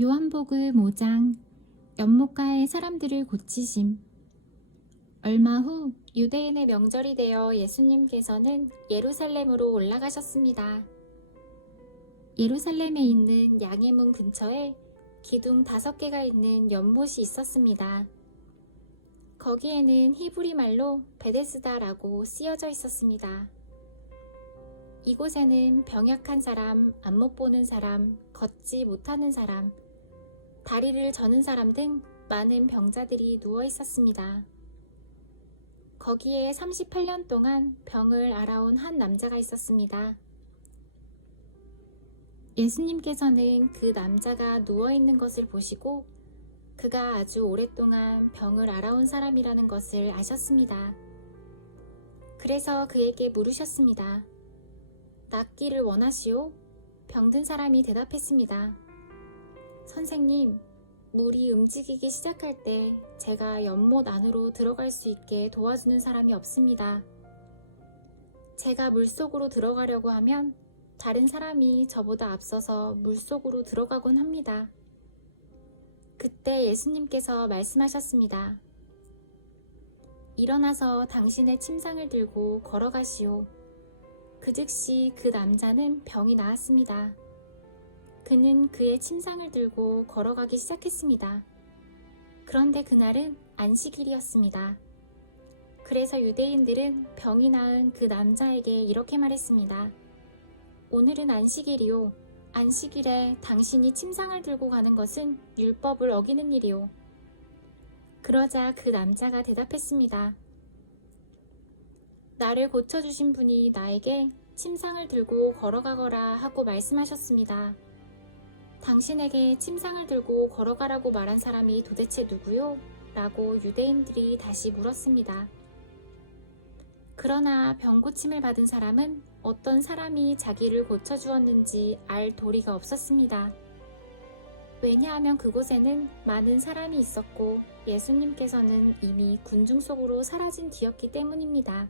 요한복음 5장 연못가의 사람들을 고치심. 얼마 후 유대인의 명절이 되어 예수님께서는 예루살렘으로 올라가셨습니다. 예루살렘에 있는 양의 문 근처에 기둥 5개가 있는 연못이 있었습니다. 거기에는 히브리 말로 베데스다라고 쓰여져 있었습니다. 이곳에는 병약한 사람, 안 못 보는 사람, 걷지 못하는 사람, 다리를 저는 사람 등 많은 병자들이 누워 있었습니다. 거기에 38년 동안 병을 앓아온 한 남자가 있었습니다. 예수님께서는 그 남자가 누워 있는 것을 보시고 그가 아주 오랫동안 병을 앓아온 사람이라는 것을 아셨습니다. 그래서 그에게 물으셨습니다. 낫기를 원하시오? 병든 사람이 대답했습니다. 선생님, 물이 움직이기 시작할 때 제가 연못 안으로 들어갈 수 있게 도와주는 사람이 없습니다. 제가 물속으로 들어가려고 하면 다른 사람이 저보다 앞서서 물속으로 들어가곤 합니다. 그때 예수님께서 말씀하셨습니다. 일어나서 당신의 침상을 들고 걸어가시오. 그 즉시 그 남자는 병이 나았습니다. 그는 그의 침상을 들고 걸어가기 시작했습니다. 그런데 그날은 안식일이었습니다. 그래서 유대인들은 병이 나은 그 남자에게 이렇게 말했습니다. 오늘은 안식일이요. 안식일에 당신이 침상을 들고 가는 것은 율법을 어기는 일이요. 그러자 그 남자가 대답했습니다. 나를 고쳐주신 분이 나에게 침상을 들고 걸어가거라 하고 말씀하셨습니다. 당신에게 침상을 들고 걸어가라고 말한 사람이 도대체 누구요? 라고 유대인들이 다시 물었습니다. 그러나 병고침을 받은 사람은 어떤 사람이 자기를 고쳐주었는지 알 도리가 없었습니다. 왜냐하면 그곳에는 많은 사람이 있었고 예수님께서는 이미 군중 속으로 사라진 뒤였기 때문입니다.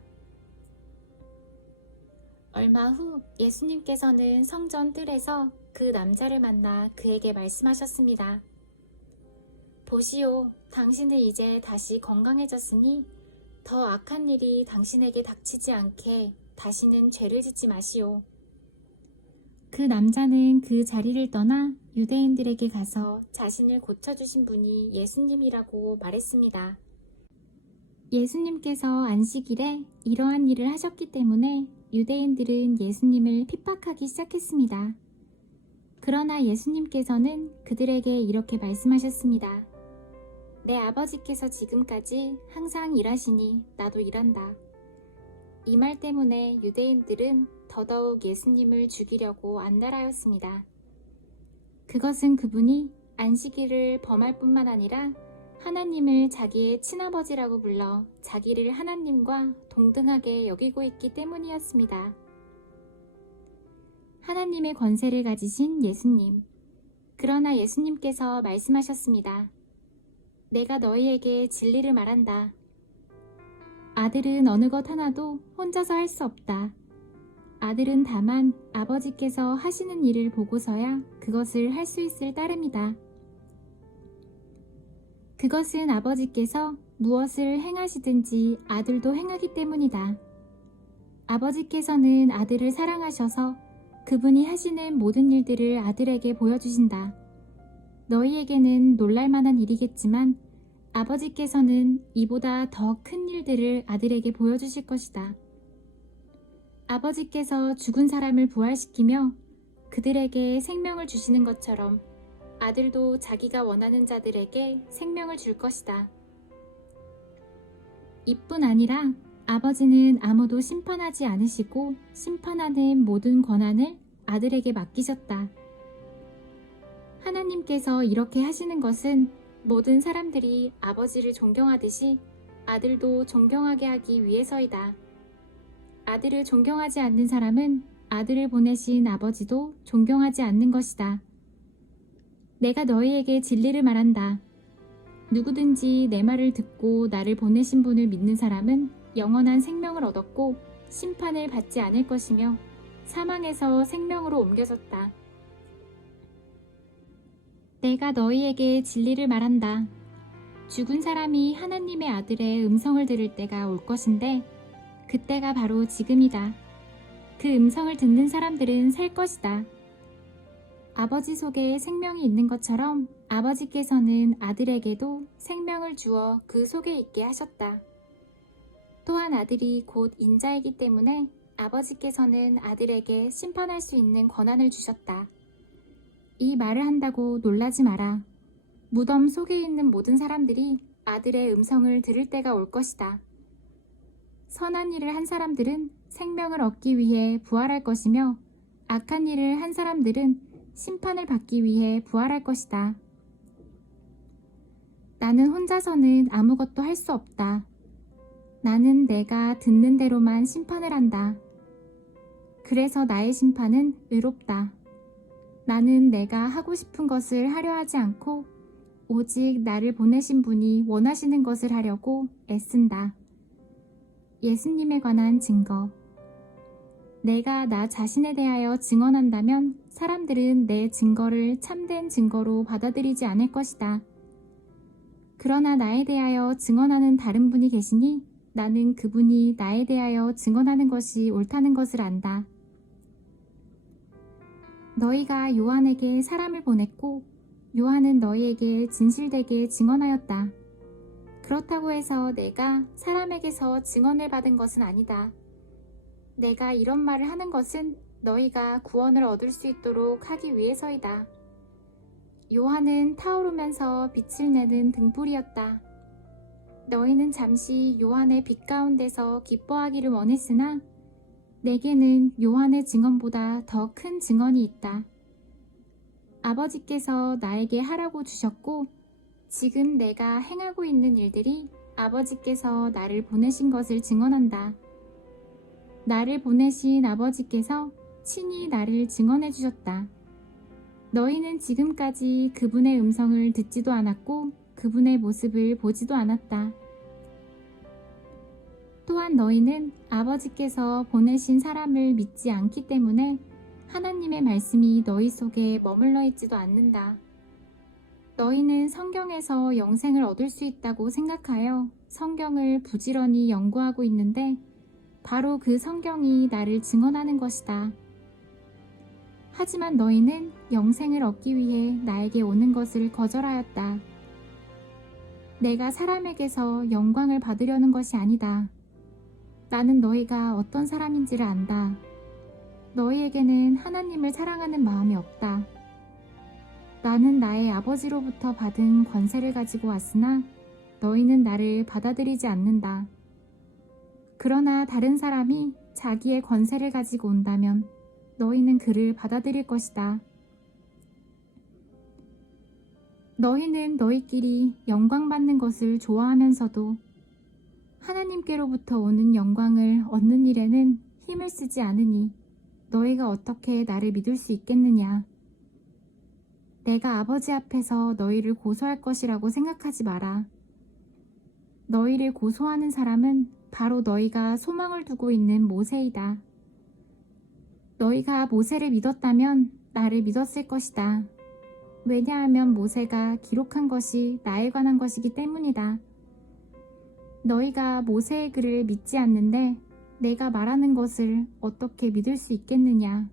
얼마 후 예수님께서는 성전 뜰에서 그 남자를 만나 그에게 말씀하셨습니다. 보시오, 당신은 이제 다시 건강해졌으니 더 악한 일이 당신에게 닥치지 않게 다시는 죄를 짓지 마시오. 그 남자는 그 자리를 떠나 유대인들에게 가서 자신을 고쳐주신 분이 예수님이라고 말했습니다. 예수님께서 안식일에 이러한 일을 하셨기 때문에 유대인들은 예수님을 핍박하기 시작했습니다. 그러나 예수님께서는 그들에게 이렇게 말씀하셨습니다. 내 아버지께서 지금까지 항상 일하시니 나도 일한다. 이 말 때문에 유대인들은 더더욱 예수님을 죽이려고 안달하였습니다. 그것은 그분이 안식일을 범할 뿐만 아니라 하나님을 자기의 친아버지라고 불러 자기를 하나님과 동등하게 여기고 있기 때문이었습니다. 하나님의 권세를 가지신 예수님. 그러나 예수님께서 말씀하셨습니다. 내가 너희에게 진리를 말한다. 아들은 어느 것 하나도 혼자서 할 수 없다. 아들은 다만 아버지께서 하시는 일을 보고서야 그것을 할 수 있을 따름이다. 그것은 아버지께서 무엇을 행하시든지 아들도 행하기 때문이다. 아버지께서는 아들을 사랑하셔서 그분이 하시는 모든 일들을 아들에게 보여주신다. 너희에게는 놀랄만한 일이겠지만 아버지께서는 이보다 더 큰 일들을 아들에게 보여주실 것이다. 아버지께서 죽은 사람을 부활시키며 그들에게 생명을 주시는 것처럼 아들도 자기가 원하는 자들에게 생명을 줄 것이다. 이뿐 아니라 아버지는 아무도 심판하지 않으시고 심판하는 모든 권한을 아들에게 맡기셨다. 하나님께서 이렇게 하시는 것은 모든 사람들이 아버지를 존경하듯이 아들도 존경하게 하기 위해서이다. 아들을 존경하지 않는 사람은 아들을 보내신 아버지도 존경하지 않는 것이다. 내가 너희에게 진리를 말한다. 누구든지 내 말을 듣고 나를 보내신 분을 믿는 사람은 영원한 생명을 얻었고 심판을 받지 않을 것이며 사망에서 생명으로 옮겨졌다. 내가 너희에게 진리를 말한다. 죽은 사람이 하나님의 아들의 음성을 들을 때가 올 것인데 그때가 바로 지금이다. 그 음성을 듣는 사람들은 살 것이다. 아버지 속에 생명이 있는 것처럼 아버지께서는 아들에게도 생명을 주어 그 속에 있게 하셨다. 또한 아들이 곧 인자이기 때문에 아버지께서는 아들에게 심판할 수 있는 권한을 주셨다. 이 말을 한다고 놀라지 마라. 무덤 속에 있는 모든 사람들이 아들의 음성을 들을 때가 올 것이다. 선한 일을 한 사람들은 생명을 얻기 위해 부활할 것이며 악한 일을 한 사람들은 심판을 받기 위해 부활할 것이다. 나는 혼자서는 아무것도 할 수 없다. 나는 내가 듣는 대로만 심판을 한다. 그래서 나의 심판은 의롭다. 나는 내가 하고 싶은 것을 하려 하지 않고 오직 나를 보내신 분이 원하시는 것을 하려고 애쓴다. 예수님에 관한 증거. 내가 나 자신에 대하여 증언한다면 사람들은 내 증거를 참된 증거로 받아들이지 않을 것이다. 그러나 나에 대하여 증언하는 다른 분이 계시니 나는 그분이 나에 대하여 증언하는 것이 옳다는 것을 안다. 너희가 요한에게 사람을 보냈고 요한은 너희에게 진실되게 증언하였다. 그렇다고 해서 내가 사람에게서 증언을 받은 것은 아니다. 내가 이런 말을 하는 것은 너희가 구원을 얻을 수 있도록 하기 위해서이다. 요한은 타오르면서 빛을 내는 등불이었다. 너희는 잠시 요한의 빛 가운데서 기뻐하기를 원했으나 내게는 요한의 증언보다 더 큰 증언이 있다. 아버지께서 나에게 하라고 주셨고 지금 내가 행하고 있는 일들이 아버지께서 나를 보내신 것을 증언한다. 나를 보내신 아버지께서 친히 나를 증언해 주셨다. 너희는 지금까지 그분의 음성을 듣지도 않았고 그분의 모습을 보지도 않았다. 또한 너희는 아버지께서 보내신 사람을 믿지 않기 때문에 하나님의 말씀이 너희 속에 머물러 있지도 않는다. 너희는 성경에서 영생을 얻을 수 있다고 생각하여 성경을 부지런히 연구하고 있는데 바로 그 성경이 나를 증언하는 것이다. 하지만 너희는 영생을 얻기 위해 나에게 오는 것을 거절하였다. 내가 사람에게서 영광을 받으려는 것이 아니다. 나는 너희가 어떤 사람인지를 안다. 너희에게는 하나님을 사랑하는 마음이 없다. 나는 나의 아버지로부터 받은 권세를 가지고 왔으나 너희는 나를 받아들이지 않는다. 그러나 다른 사람이 자기의 권세를 가지고 온다면 너희는 그를 받아들일 것이다. 너희는 너희끼리 영광받는 것을 좋아하면서도 하나님께로부터 오는 영광을 얻는 일에는 힘을 쓰지 않으니 너희가 어떻게 나를 믿을 수 있겠느냐. 내가 아버지 앞에서 너희를 고소할 것이라고 생각하지 마라. 너희를 고소하는 사람은 바로 너희가 소망을 두고 있는 모세이다. 너희가 모세를 믿었다면 나를 믿었을 것이다. 왜냐하면 모세가 기록한 것이 나에 관한 것이기 때문이다. 너희가 모세의 글을 믿지 않는데 내가 말하는 것을 어떻게 믿을 수 있겠느냐.